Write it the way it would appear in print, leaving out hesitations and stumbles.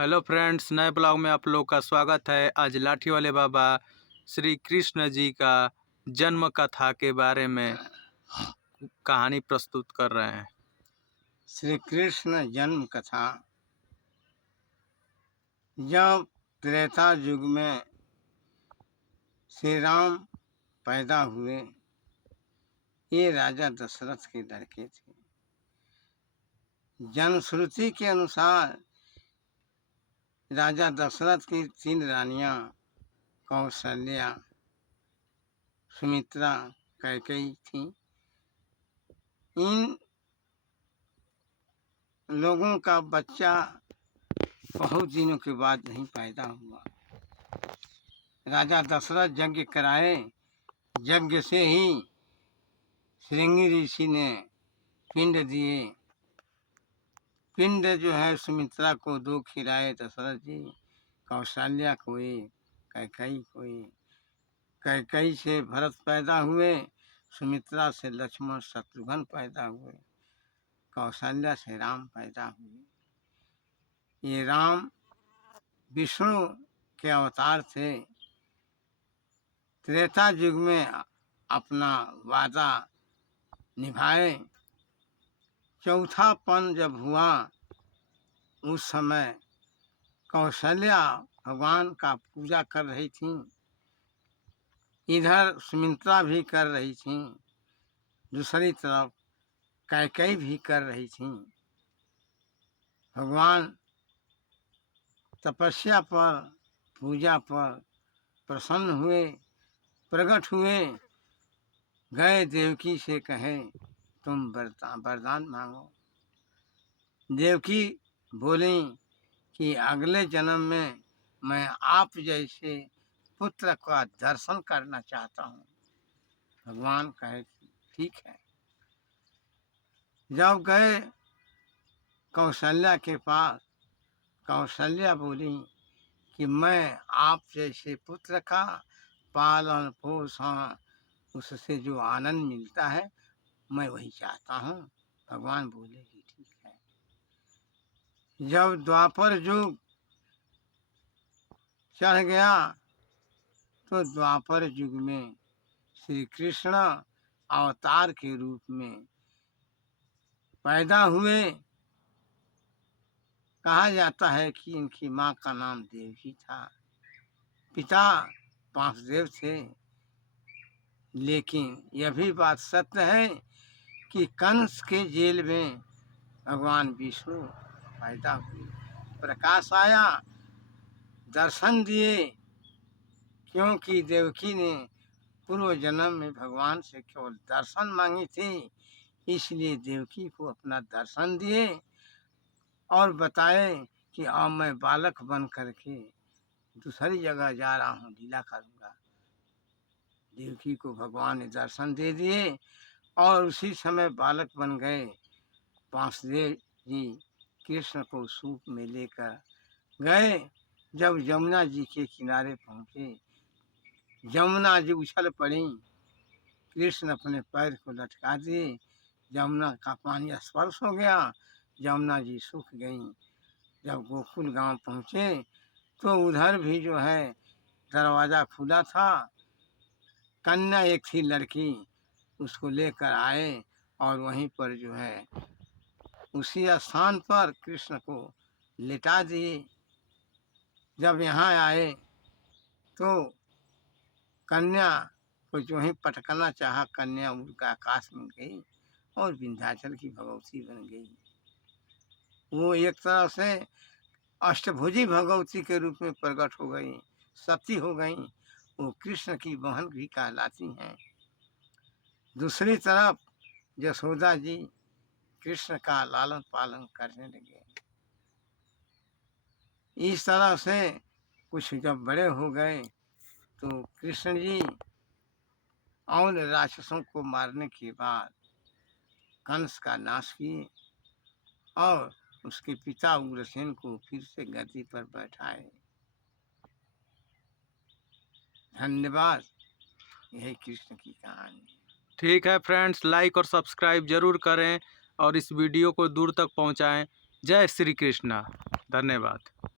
Hello friends, नए blog में आप लोग का स्वागत है। आज लाठी वाले बाबा श्री कृष्ण जी का जन्म कथा के बारे में कहानी प्रस्तुत कर रहे हैं। श्री कृष्ण जन्म कथा। जब त्रेता युग में श्री राम पैदा हुए, ये राजा दशरथ के लड़के थे। जनश्रुति के अनुसार राजा दशरथ की 3 रानियां कौशल्या, सुमित्रा, कैकेयी थीं। इन लोगों का बच्चा बहुत दिनों के बाद नहीं पैदा हुआ। राजा दशरथ यज्ञ कराए। यज्ञ से ही श्रृंगी ऋषि ने पिंड दिए। पिंड जो है सुमित्रा को 2 खिलाए दशरथ जी, कौशल्या को 1, कैकेयी को 1। कैकेयी से भरत पैदा हुए, सुमित्रा से लक्ष्मण शत्रुघ्न पैदा हुए, कौशल्या से राम पैदा हुए। ये राम विष्णु के अवतार थे। त्रेता युग में अपना वादा निभाए। चौथापन जब हुआ, उस समय कौशल्या भगवान का पूजा कर रही थी, इधर सुमित्रा भी कर रही थी, दूसरी तरफ कैकेयी भी कर रही थी। भगवान तपस्या पर, पूजा पर प्रसन्न हुए, प्रकट हुए। गए देवकी से कहे तुम वरदान मांगो। देवकी बोली कि अगले जन्म में मैं आप जैसे पुत्र का दर्शन करना चाहता हूँ। भगवान कहे ठीक है। जब गए कौशल्या के पास, कौशल्या बोली कि मैं आप जैसे पुत्र का पालन पोषण, उससे जो आनंद मिलता है, मैं वही चाहता हूँ। भगवान बोले कि ठीक है। जब द्वापर युग चढ़ गया, तो द्वापर युग में श्री कृष्ण अवतार के रूप में पैदा हुए। कहा जाता है कि इनकी माँ का नाम देवकी था, पिता वासुदेव थे। लेकिन यह भी बात सत्य है कि कंस के जेल में भगवान विष्णु पैदा हुए, प्रकाश आया, दर्शन दिए। क्योंकि देवकी ने पूर्व जन्म में भगवान से केवल दर्शन मांगी थी, इसलिए देवकी को अपना दर्शन दिए और बताए कि अब मैं बालक बन करके दूसरी जगह जा रहा हूँ, लीला करूँगा। देवकी को भगवान ने दर्शन दे दिए और उसी समय बालक बन गए। वासुदेव जी कृष्ण को सूप में लेकर गए। जब यमुना जी के किनारे पहुँचे, यमुना जी उछल पड़ी। कृष्ण अपने पैर को लटका दिए, यमुना का पानी स्पर्श हो गया, यमुना जी सूख गईं। जब गोकुल गांव पहुँचे, तो उधर भी जो है दरवाज़ा खुला था। कन्या एक थी लड़की, उसको लेकर आए और वहीं पर जो है उसी स्थान पर कृष्ण को लिटा दिए। जब यहाँ आए तो कन्या को जो ही पटकना चाहा, कन्या उड़ कर आकाश में गई और विंध्याचल की भगवती बन गई। वो एक तरह से अष्टभुजी भगवती के रूप में प्रकट हो गई, सती हो गई। वो कृष्ण की बहन भी कहलाती हैं। दूसरी तरफ यशोदा जी कृष्ण का लालन पालन करने लगे। इस तरह से कुछ जब बड़े हो गए, तो कृष्ण जी और राक्षसों को मारने के बाद कंस का नाश किए और उसके पिता उग्रसेन को फिर से गद्दी पर बैठाए। धन्यवाद। यही कृष्ण की कहानी। ठीक है फ्रेंड्स, लाइक और सब्सक्राइब जरूर करें और इस वीडियो को दूर तक पहुंचाएं। जय श्री कृष्णा। धन्यवाद।